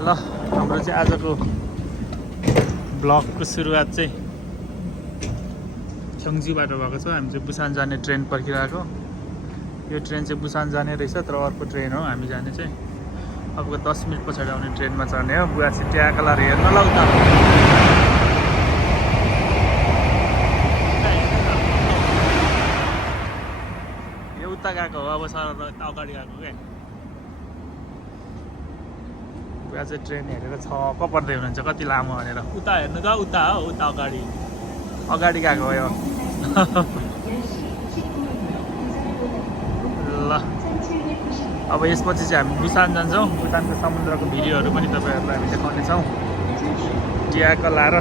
ल हाम्रो चाहिँ आजको ब्लगको सुरुवात चाहिँ छेउजीबाट भएको छ। हामी चाहिँ बुसान जाने ट्रेन पर्खिरहेको। यो ट्रेन चाहिँ बुसान जाने रहेछ, तर अर्को ट्रेन हो हामी जाने चाहिँ। अबको 10 मिनट पछाडि आउने ट्रेनमा चढ्ने हो। बुवा चाहिँ ट्याक लाएर हेर्न ल उता यो उता गएको हो। अब सर अगाडि गएको क्या। बुवा चाहिँ ट्रेन हेरेर छक्क पर्दै हुनुहुन्छ कति लामो भनेर। उता हेर्नु त उता हो, उता अगाडि अगाडि गएको हो यो। ल अब यसपछि चाहिँ हामी बुसान जान्छौँ। भुटानको समुद्रको भिडियोहरू पनि तपाईँहरूलाई हामी देखाउनेछौँ ट्याक लाएर।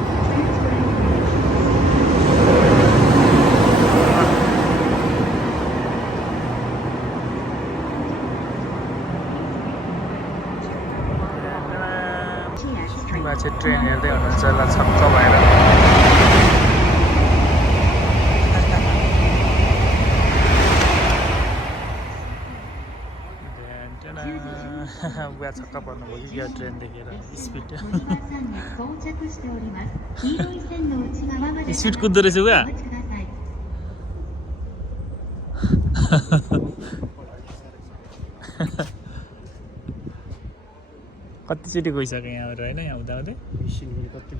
चाहिँ ट्रेन हेर्दै हुनुहुन्छ ल छक्क भएर। बुवा छक्क पर्नुभयो कि यो ट्रेन देखेर। स्पिड स्पिड कुद्दो रहेछ बुवा। कतिचोटि गइसक्यो यहाँबाट होइन। यहाँ हुँदा हुँदै कति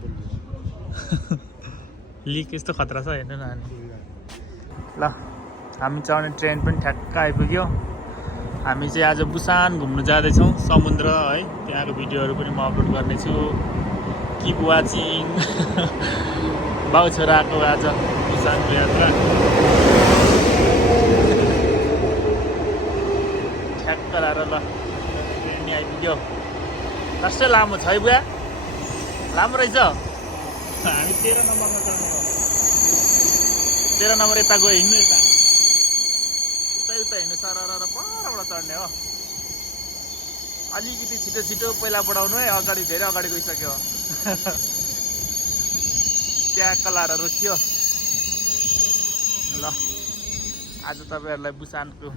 लिक यस्तो खतरा छ हेर्नु न। ल हामी चढ्ने ट्रेन पनि ठ्याक्क आइपुग्यो। हामी चाहिँ आज बुसान घुम्नु जाँदैछौँ समुद्र है। त्यहाँको भिडियोहरू पनि म अपलोड गर्नेछु। Keep watching. बाउ छोराको आज बुसानको यात्रा ठ्याक्क लाएर ल ट्रेन आइपुग्यो। कस्तो लामो छ है बुवा, लामो रहेछ। हामी 13 नम्बरमा चढ्ने हो। 13 नम्बर यता गयो हिँड्नु, यता उता हिँड्नु सर परबाट चढ्ने हो। अलिकति छिटो छिटो पहिला बढाउनु है, अगाडि धेरै अगाडि गइसक्यो। ट्याक्क लाएर रोकियो। ल आज तपाईँहरूलाई बुसानको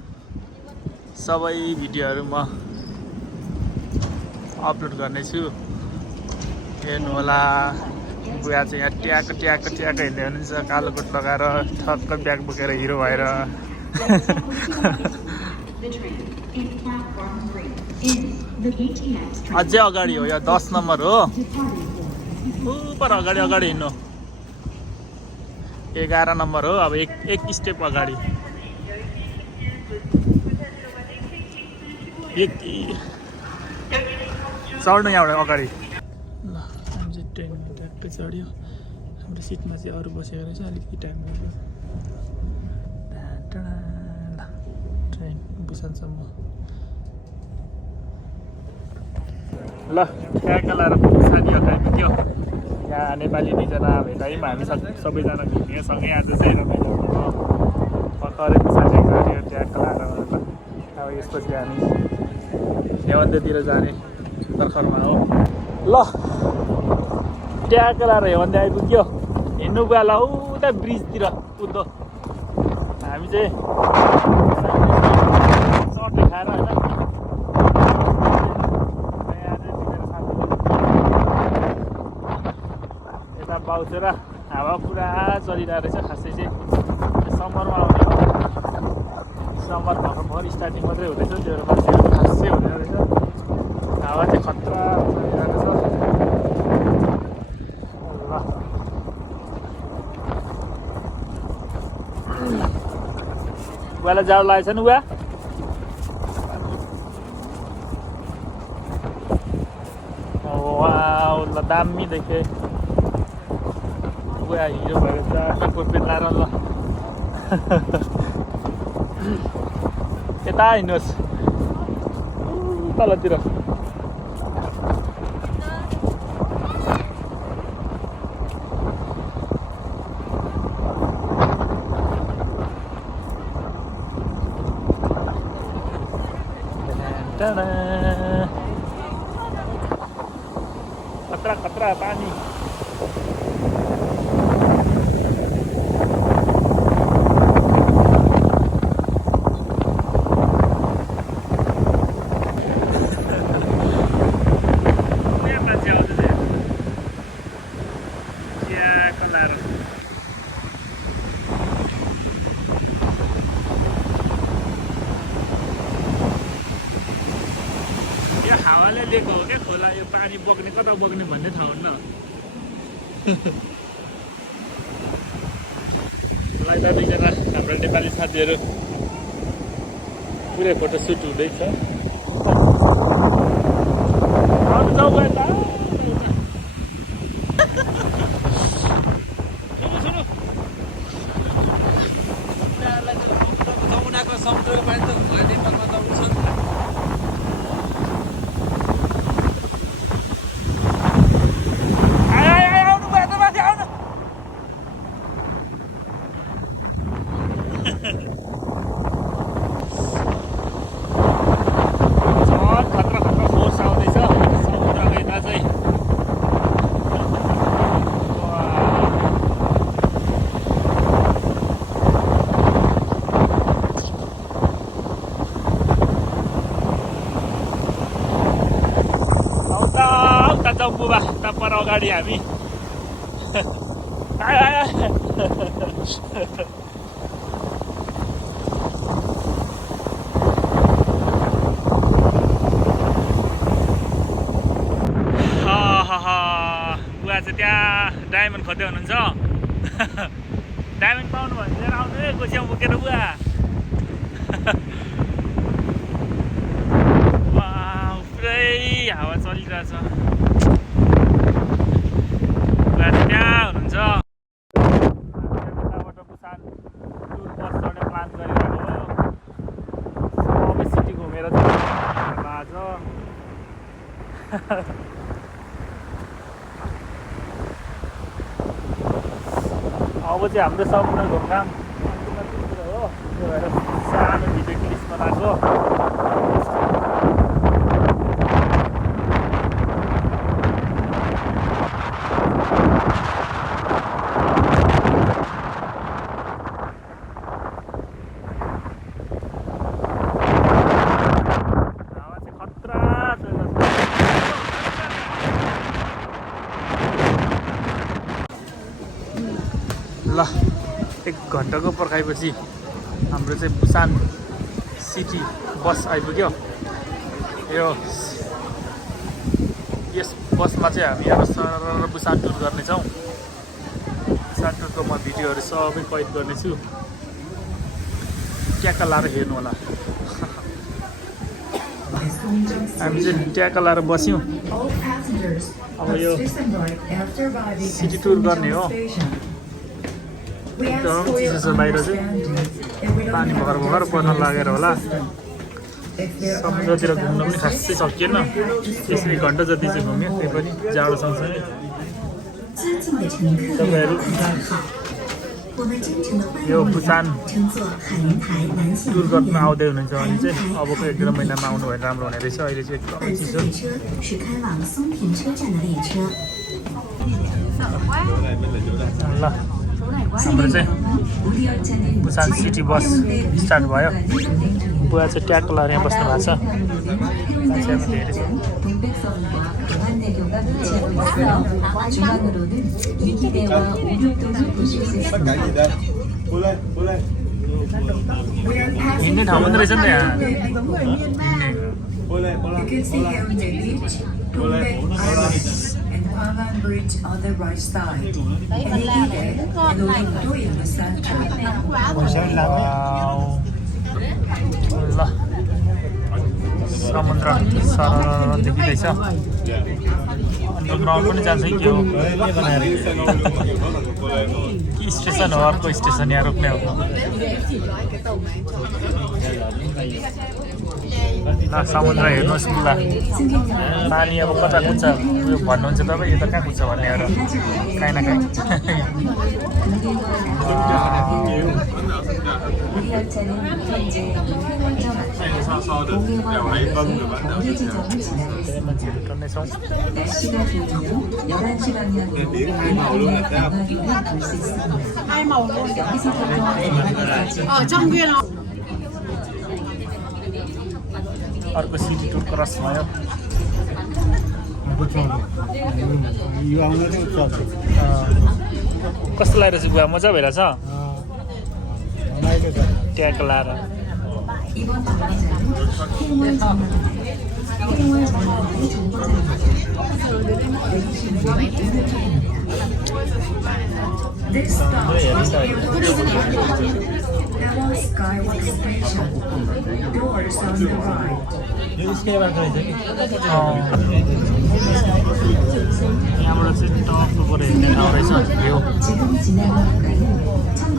सबै भिडियोहरू म अपलोड गर्नेछु, हेर्नु होला। बुवा चाहिँ यहाँ ट्याक हिँड्दै हुनुहुन्छ कालो कोट लगाएर, ठक्क ब्याग बोकेर हिरो भएर। अझै अगाडि हो, यो 10 नम्बर हो। ऊपर अगाडि हिँड्नु। 11 नम्बर हो। अब एक स्टेप अगाडि। चढ्नु यहाँबाट अगाडि। ल हामी चाहिँ ट्रेनमा ट्याक्कै चढ्यो। हाम्रो सिटमा चाहिँ अरू बसेको रहेछ, अलिकति टाइम लाग्यो। ल ट्रेन बुसानसम्म। ल ट्याक्क लाएर बुसान यात्रा पुग्यो। यहाँ नेपाली 2जना भेटायौँ। हामी सबैजना घुम्यो सँगै आज चाहिँ रमाइलो भयो। भर्खरै बुसान गऱ्यो ट्याक्क लाएर। अब यसपछि हामी हेवन्देतिर जाने तर्खरमा हो। ल ट्याक्क लाएर हेवन्दै आइपुग्यो। हिँड्नु गयो ल उता ब्रिजतिर कुद्दो। हामी चाहिँ चट्टै खाएर होइन यता बाउतिर हावा पुरा चलिरहेको रहेछ। खासै चाहिँ समरमा आउने हो। समर भर्खर स्टार्टिङ मात्रै हुँदैछ, त्यो मान्छेहरू खासै हुँदैन रहेछ। हावा चाहिँ खतरा चलिरहेको छ। ल बुवालाई जाडो लागेको छ नि बुवा? वाउ ल दामी देखेँ। बुवा हिरो भएर जाडो कोटपेट लाएर ल यता हिँड्नुहोस् तलतिर। खतरा पानी। दिएको हो क्या खोला यो पानी बग्ने कता बग्ने भन्ने थाहा हुन्न लाग्दा दुईजना हाम्रो नेपाली साथीहरू पुरै फोटो सुट हुँदैछ समुद्रको पानी त हुँदैन नेपालमा त आउँछ बुबा पर अगाडि हामी बुवा चाहिँ त्यहाँ डायमन्ड खोज्दै हुनुहुन्छ डायमन्ड पाउनु भने लिएर आउनु है गोसियामा बोकेर बुवा पुरै हावा चलिरहेछ त्यहाँ हुनुहुन्छ यताबाट बुसान टुर बस चढ्ने प्लान गरिरहेको हो सबै सिटी घुमेर चाहिँ आज अब चाहिँ हाम्रो समुद्र घुमघाम हो त्यो भएर सानो भिडियो क्लिप बनाएको ल 1 घन्टाको पर्खाइपछि हाम्रो चाहिँ बुसान सिटी बस आइपुग्यो यो यस बसमा चाहिँ हामी अब सरर बुसान टुर गर्नेछौँ बुसान टुरको म भिडियोहरू सबै कैद गर्नेछु ट्याक्क लाएर हेर्नु होला हामी चाहिँ ट्याक्क लाएर बस्यौँ अब यो सिटी टुर गर्ने हो एकदम चिसो छ बाहिर चाहिँ पानी भर्खर भर्खर पर्न लागेर होला समुद्रतिर घुम्न पनि खासै सकिएन त्यसै 1 घन्टा जति चाहिँ घुम्यो त्यही पनि जाडो सँगसँगै तपाईँहरू यो बुसान टुर गर्न आउँदै हुनुहुन्छ भने चाहिँ अबको 1-2 महिनामा आउनु भने राम्रो हुने रहेछ अहिले चाहिँ एकदमै चिसो ल हाम्रो चाहिँ बुसान सिटी बस स्टार्ट भयो बुवा चाहिँ ट्याक्क लाएर यहाँ बस्नु भएको छ मान्छेहरू धेरै छ हिँड्ने ठाउँ पनि रहेछ नि यहाँ Pavan Bridge on the right side. ल समुद्र सरर देखिँदैछ अन्डरग्राउन्ड पनि जान्छ कि हो कि स्टेसन हो अर्को स्टेसन यहाँ रोक्ने हो ल समुद्र हेर्नुहोस् न ल पानी अब कता कुद्छ उयो भन्नुहुन्छ तपाईँ यो त कहाँ कुद्छ भन्ने एउटा काहीँ न काहीँ मान्छेहरू टन्नेछौँ अर्को सिटी टुर क्रस भयो कस्तो लागिरहेछ बुवा मजा भइरहेछ ट्याग लाएर This stop is Level Skywalk Station. Doors on the right. यहाँबाट चाहिँ टपबाट हेर्ने ठाउँ रहेछ भ्यू 지금 지나는 구간은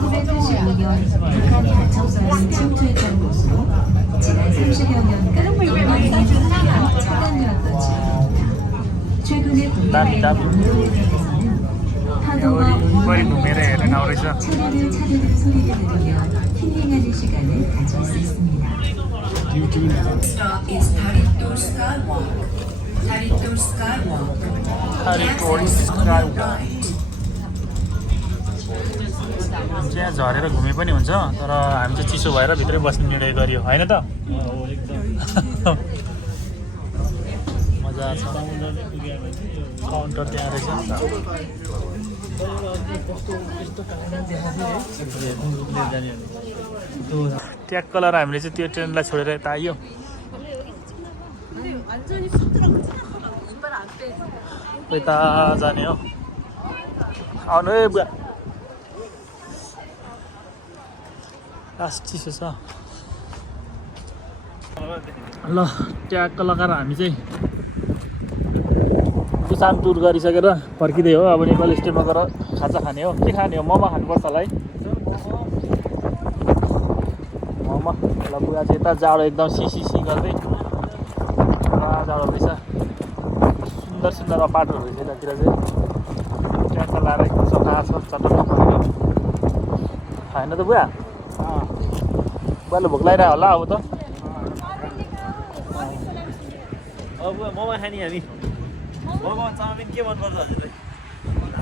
1985년 북한 간첩선이 침투했던 곳으로 지난 30여 년간 인간이 상태가 차단되었던 지역입니다. 최근에 국내의 공도에 대해서는 파도와 वरिपरि घुमेर हेर्ने ठाउँ रहेछ 차례를 차례를 소리를 들으며 힐링하는 시간을 가질 수 있습니다. Stop is Tarinto Skywalk. Tarinto Skywalk. Tarinto Skywalk. त्यहाँ झरेर घुमे पनि हुन्छ तर हामी चाहिँ चिसो भएर भित्रै बस्ने निर्णय गरियो होइन त मजा छ काउन्टर त्यहाँ रहेछ ट्याग कलर हामीले चाहिँ त्यो ट्रेनलाई छोडेर यता आइयो यता जाने हो आउनु है बुवा लास्ट चिसो छ ल ट्याग लगाएर हामी चाहिँ किसान टुर गरिसकेर फर्किँदै हो अब नेपाल स्टेटमा गएर खाजा खाने हो के खाने हो मोमो खानुपर्छ होला है मोमो ल बुवा चाहिँ यता जाडो एकदम सिसी गर्दै जाडो रहेछ सुन्दर सुन्दर अपार्टहरू रहेछ यतातिर चाहिँ ट्याग लाएर एकदम सफा छ चटक्क परेको होइन त बुवा बुवाले भोक लागिरहेको होला अब त अब मोमो खाने हामी मोमो चाउमिन के मनपर्छ हजुरलाई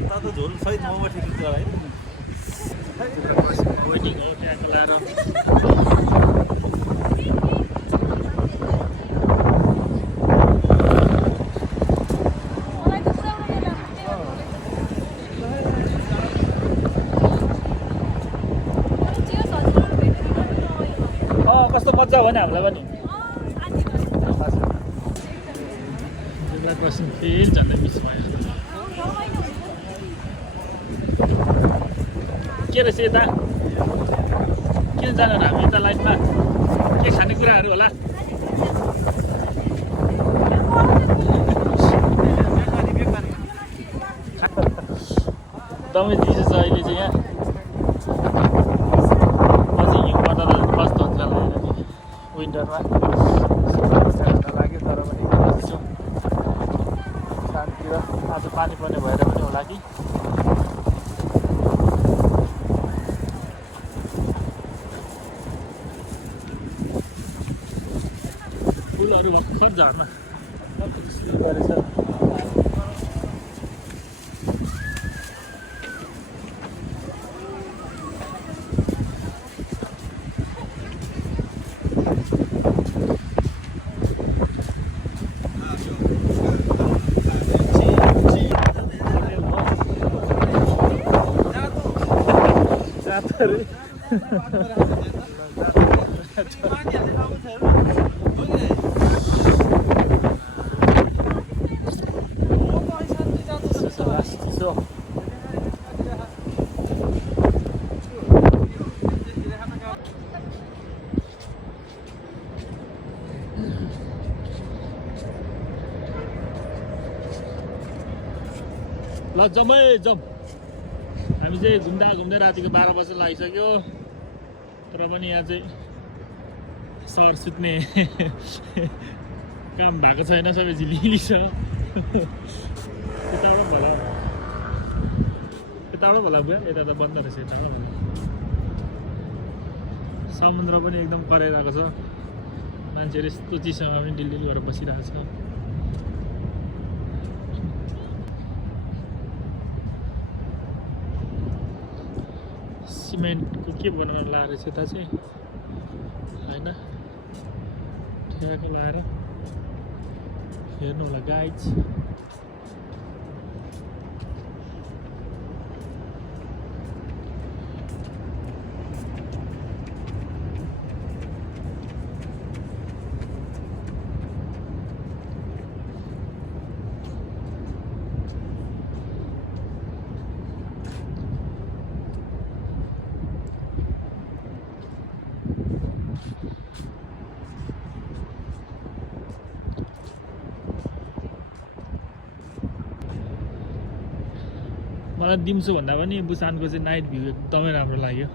तातो झोल सहित मोमो ठिक हुन्छ होला है वेटिङ हो ट्याग लाएर कस्तो मजा हो नि हामीलाई पनि जिल्ला क्रसिङ फेरि झन्डै मिस भयो के रहेछ यता किन जानु हामी यता लाइनमा के खानेकुराहरू होला एकदमै चिसो छ अहिले चाहिँ यहाँ कस्तो हुन्छ होला विन्टरमा लाग्यो तर पनि चिसो शान्ति र आज पानी पर्ने भएर पनि होला कि फुलहरू भर्खर झर्न गरेछ ल जम्मै जम हामी चाहिँ घुम्दा घुम्दै रातिको 12 बजे लागिसक्यो तर पनि यहाँ चाहिँ सर सुत्ने काम भएको छैन सबै झिलिली छ यताबाट भला बुवा यता त बन्द रहेछ यताबाट भला समुद्र पनि एकदम कराइरहेको छ मान्छेहरू यस्तो चिसोमा पनि डिल्ली गरेर बसिरहेको छ सिमेन्टको के बनाउन लाएर रहेछ यता चाहिँ होइन ठ्याएको लाएर हेर्नु होला गाइज मलाई दिउँसो भन्दा पनि बुसानको चाहिँ नाइट भ्यू एकदमै राम्रो लाग्यो।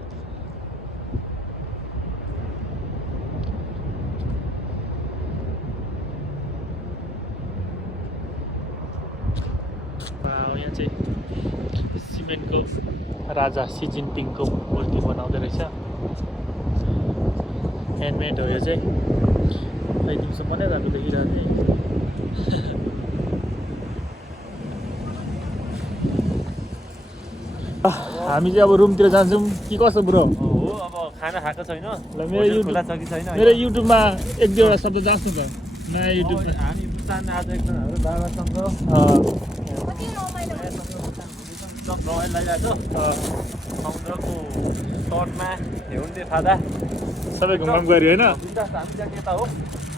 यहाँ चाहिँ सिमेन्टको राजा सी जिनपिङको मूर्ति बनाउँदै रहेछ। ह्यान्डमेड हो यो चाहिँ। खै दिउँसो पनि राम्रो देखिरहेको थिएँ। हामी चाहिँ अब रुमतिर जान्छौँ कि कसो ब्रो? हो अब खाना खाएको छैन। ल मेरो खुला छ कि छैन? मेरो युट्युबमा एक दुईवटा शब्द जाँच्नु त नयाँ युट्युबमा। हामी बुसान आज एकजना हाम्रो बाबासँग रमाइलो लगाइरहेको छ। समुद्रको तटमा ल्याउने फादा सबै घुमघाम गऱ्यो होइन? बिन्दास हामी चाहिँ यता हो।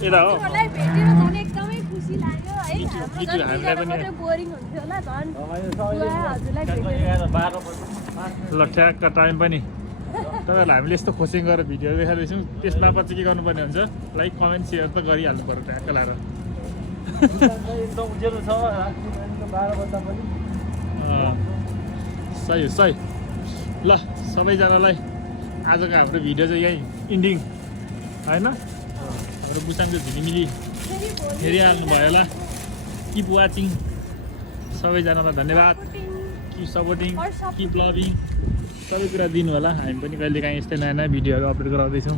यता हो मलाई भेटेर झन् एकदमै खुसी लाग्यो है। हाम्रो हिजो हामीलाई पनि जति बोरिङ हुन्थ्यो होला झन् रमाइलो छ बुवा हजुरलाई अहिले भेटेर 12 बज्यो। ल ठ्याक्क टाइम पनि तपाईँहरूलाई हामीले यस्तो खोसिङ गरेर भिडियो देखाइरहेछौँ। त्यसमा पछि के गर्नुपर्ने हुन्छ लाइक कमेन्ट सेयर त गरिहाल्नु पऱ्यो ठ्याक्क लाएर। एकदम उज्यालो छ राति 12 बज्दा पनि। सही हो सही। ल सबैजनालाई आजको हाम्रो भिडियो चाहिँ यहीँ इन्डिङ होइन? हाम्रो बुसाङको झिलिमिली हेरिहाल्नु भयो होला। Keep watching. सबैजनालाई धन्यवाद। किप सपोर्टिङ, किप लभिङ, सबै कुरा दिनु होला। हामी पनि कहिलेकाहीँ यस्तै नयाँ नयाँ भिडियोहरू अपलोड गराउँदैछौँ।